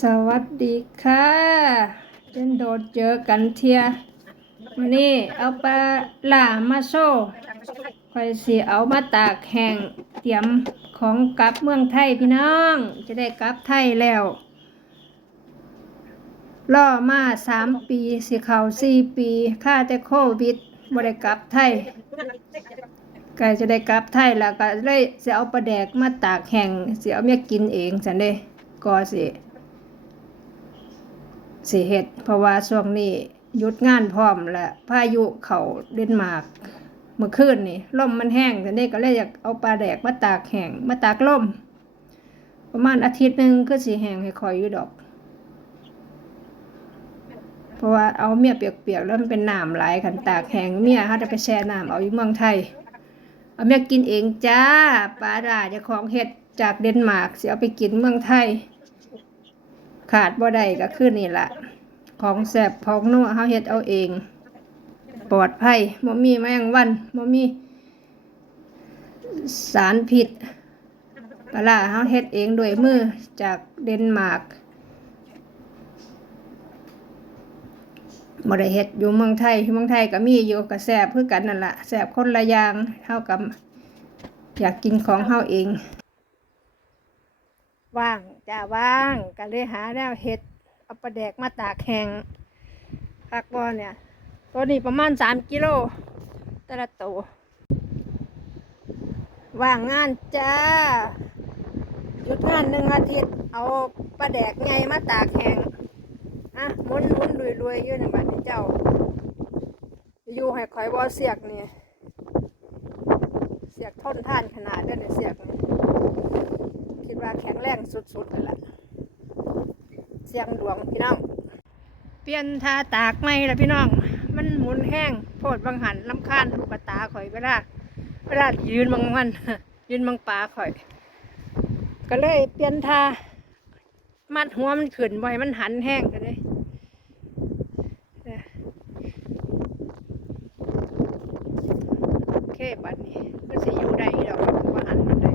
สวัสดีค่ะเจนโดดเจอกันเทียวันนี้เอาปลาหล่ามาโซ่คอยสิเอามาตากแห้งเตรียมของกลับเมืองไทยพี่น้อง จะได้กลับไทยแล้วล่อมาสามปีสิเขาสี่ปีค่าแต่โควิดบ่ได้กลับไทยก็จะได้กลับไทยแล้วก็เลยจะเอาปลาแดกมาตากแห้งสิเอาเมียกินเองสันเด้ก็สิ สิเฮ็ดเพราะว่าช่วงนี้หยุดงานพร้อมและพายุเขาเดนมาร์กเมื่อคืนนี่ลมมันแห้งแต่นี่ก็เลยอยากเอาปลาแดกมาตากแห้งมาตากลมประมาณอาทิตย์หนึ่งก็สิแห้งให้คอยอยู่ดอก เพราะว่าเอาเมียเปียกๆแล้วมันเป็นน้ำหลายขันตากแห้งเมียเขาจะไปแช่น้ำเอาอยู่เมืองไทยเอาเมียกินเองจ้าปลาดาจ้าของเฮ็ดจากเดนมาร์กเสิเอาไปกินเมืองไทย ขาดบ่ได้ก็คือนี่ละของแสบของนัวเฮาเฮ็ดเอาเอง ปลอดภัยบ่มีแมงวันบ่มี สารพิษปลาร้าเฮาเฮ็ดเองด้วยมือจากเดนมาร์กบ่ได้เฮ็ดอยู่เมืองไทยเมืองไทยก็มีอยู่ก็แซ่บคือกันนั่นล่ะแซ่บคนละอย่างเท่ากับอยากกินของเฮาเอง ว่างจ้าว่างก็เลยหาแนวเห็ดเอาปลาแดกมาตากแห้งพักบอเนี่ย ตัวนี้ประมาณสามกิโลแต่ละตัวว่างงานจ้าหยุดงานหนึ่งอาทิตย์ เอาปลาแดกไงมาตากแห้งอะมุนมุนรวยรวยๆยู่นบ้านนี้เจ้า อยู่ให้คอยบอเสียกนี่เสียกทนท่านขนาดเด้อเนี่ยเสียกนี่ คิดว่าแข็งแรงสุดๆเลยล่ะเสียงดวงพี่น้อง เปลี่ยนทาตากไม่ละพี่น้อง มันหมุนแห้งโพดบางหันลำคาญลูกตาข่อยเวลาเวลายืนบางมันยืนบางปลาข่อย ก็เลยเปลี่ยนทามัดหัวมันขึ้นบ่อยมันหันแห้งกันเลยโอเคบัดนี้ก็สิอยู่ได้ดอกว่าหันมันได้